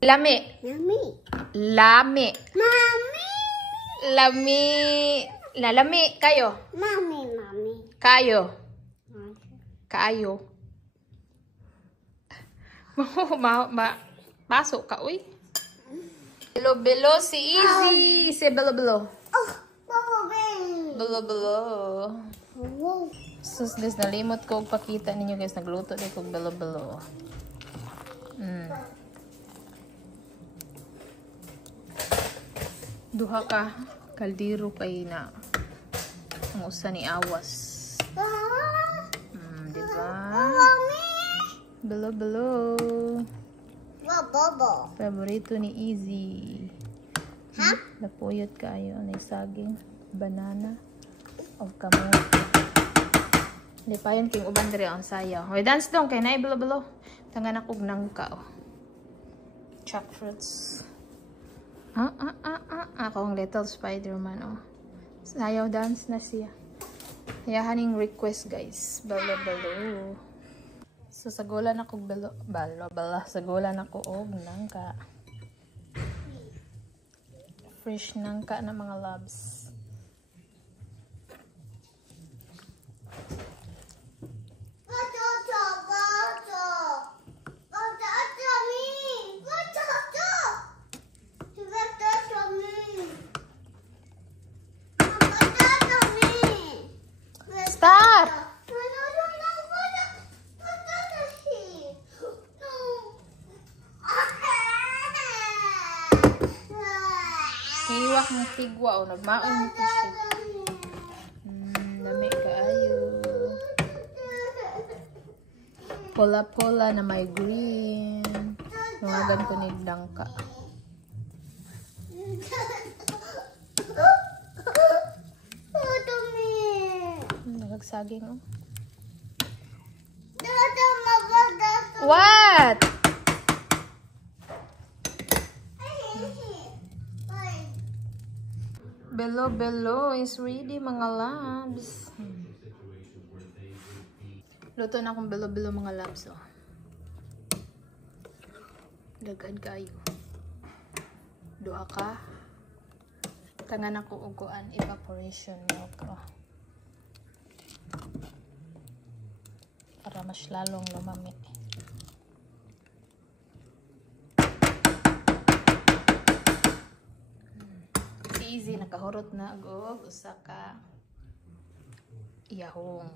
Lami. Lami. Lami. Mami. Lami. Nalami. Kayo. Mami. Kayo. Kayo. Pasok ka, uy. Bilo si Easy. Si Bilo. Oh, Bobby. Bilo. Sus guys, nalimot ko pakita ninyo guys, nagluto din ko Bilo. Duha ka kaldero kay na ang usa ni awas. Diba? Bilo. Bobo. Favorito ni Easy. Ha? Napuyot kayo. Ano yung saging? Banana. O kamote. Hindi pa yun king uban diri ang sayaw. Hoy, dance dong. Kaya na Bilo. Tangan ako nangka. Oh. Chuck fruits. Ako ang little Spider-Man. Oh. Sayaw dance na siya. Yahaning request guys. Bilo. So, sagulan ako sagulan ako og nangka. Fresh nangka na mga loves. Stop! Kiwak ng tigwa o nagmaon mo po siya. Dami kaayo. Pola na may green. Nangagan ko ni dangka. Nagagsaging oh. What? Bilo is ready mga labs. Luto na akong bilo mga labs oh. Daghan kayo. Duha ka. Tangan ako uguan evaporation milk oh. Para mas lalong lumami. Easy nakahurot na og usa ka iyahong.